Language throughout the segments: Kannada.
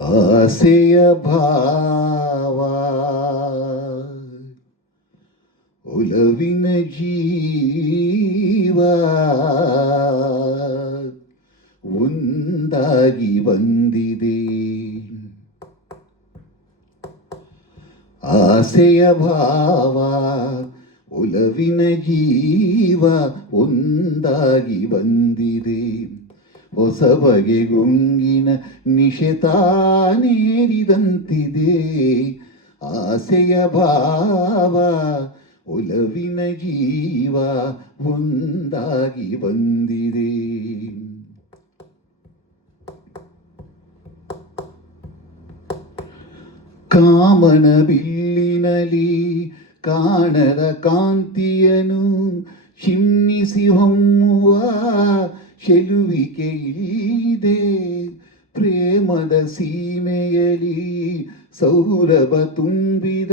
ಆಸೆಯ ಭಾವ ಒಲವಿನ ಜೀವ ಒಂದಾಗಿ ಬಂದಿದೆ. ಆಸೆಯ ಭಾವ ಒಲವಿನ ಜೀವ ಒಂದಾಗಿ ಬಂದಿದೆ. ಹೊಸ ಬಗೆ ಗುಂಗಿನ ನಿಶೆತಾನೇರಿದಂತಿದೆ. ಆಸೆಯ ಭಾವ ಒಲವಿನ ಜೀವ ಒಂದಾಗಿ ಬಂದಿದೆ. ಕಾಮನ ಬಿಲ್ಲಿನಲಿ ಕಾಣದ ಕಾಂತಿಯನು ಚಿಮ್ಮಿಸಿ ಹೊಮ್ಮುವ ಚೆಲುವಿಕೆ ಇದೆ. ಪ್ರೇಮದ ಸೀಮೆಯಲಿ ಸೌರಭ ತುಂಬಿದ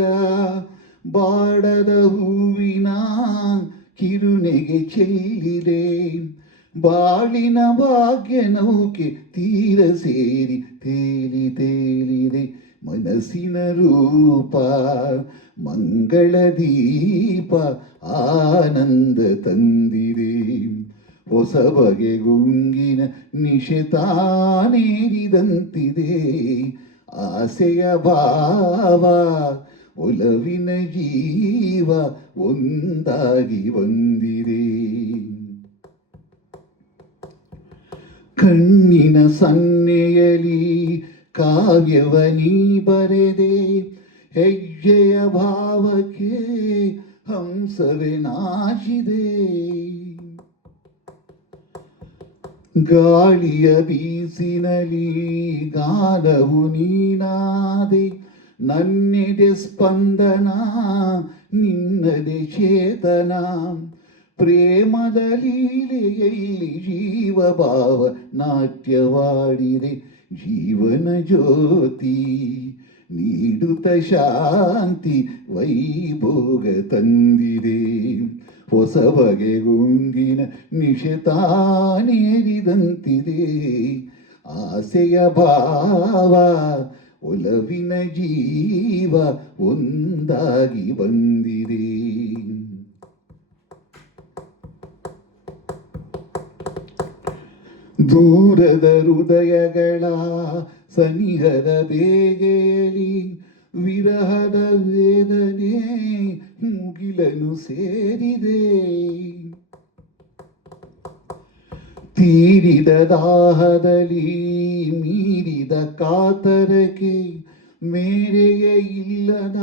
ಬಾಡದ ಹೂವಿನ ಕಿರುನೆಗೆ ಚೆಲ್ಲಿದೆ. ಬಾಳಿನ ಭಾಗ್ಯ ನೌಕೆ ತೀರ ಸೇರಿ ತೇಲಿ ತೇಲಿದೆ. ಮನಸ್ಸಿನ ರೂಪ ಮಂಗಳ ದೀಪ ಆನಂದ ತಂದಿದೆ. ಹೊಸ ಬಗೆ ಗುಂಗಿನ ನಿಶೆತಾನೇರಿದಂತಿದೆ. ಆಸೆಯ ಭಾವ ಒಲವಿನ ಜೀವ ಒಂದಾಗಿ ಬಂದಿದೆ. ಕಣ್ಣಿನ ಸನ್ನೆಯಲಿ ಕಾವ್ಯವನಿ ಬರೆದೆ. ಹೆಜ್ಜೆಯ ಭಾವಕ್ಕೆ ಹಂಸವೇ ನಾಚಿದೆ. ಗಾಳಿಯ ಬೀಸಿನಲಿ ಗಾನವು ನೀನಾದೆ. ನನ್ನೆದೆ ಸ್ಪಂದನ ನಿನ್ನದೆ ಚೇತನ. ಪ್ರೇಮದ ಲೀಲೆಯಲ್ಲಿ ಜೀವ ಭಾವ ನಾಟ್ಯವಾಡಿದೆ. ಜೀವನ ಜ್ಯೋತಿ ನೀಡುತ್ತ ಶಾಂತಿ ವೈಭೋಗ ತಂದಿದೆ. ಹೊಸ ಬಗೆ ಗುಂಗಿನ ನಿಶೆತಾನೇರಿದಂತಿದೆ. ಆಸೆಯ ಭಾವ ಒಲವಿನ ಜೀವ ಒಂದಾಗಿ ಬಂದಿದೆ. ದೂರದ ಹೃದಯಗಳ ಸನಿಹದ ಬೇಗೆಯಲ್ಲಿ ವಿರಹದ ವೇದನೆ ಮುಗಿಲನು ಸೇರಿದೆ. ತೀರಿದ ದಾಹದಲ್ಲಿ ಮೀರಿದ ಕಾತರಕ್ಕೆ ಮೇರೆಯೇ ಇಲ್ಲದ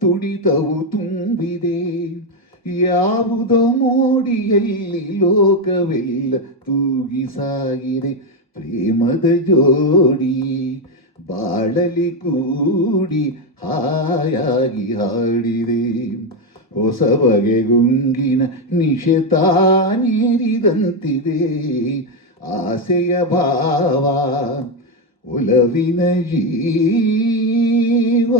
ತುಡಿತವು ತುಂಬಿದೆ. ಯಾವುದೋ ಮೋಡಿಯಲ್ಲಿ ಲೋಕವೆಲ್ಲ ತೂಗಿ ಸಾಗಿದೆ. ಪ್ರೇಮದ ಜೋಡಿ ಬಾಳಲಿ ಕೂಡಿ ಹಾಯಾಗಿ ಹಾಡಿದೆ. ಹೊಸ ಬಗೆ ಗುಂಗಿನ ನಿಶೆತಾನೇರಿದಂತಿದೆ. ಆಸೆಯ ಭಾವ ಒಲವಿನ ಜೀವ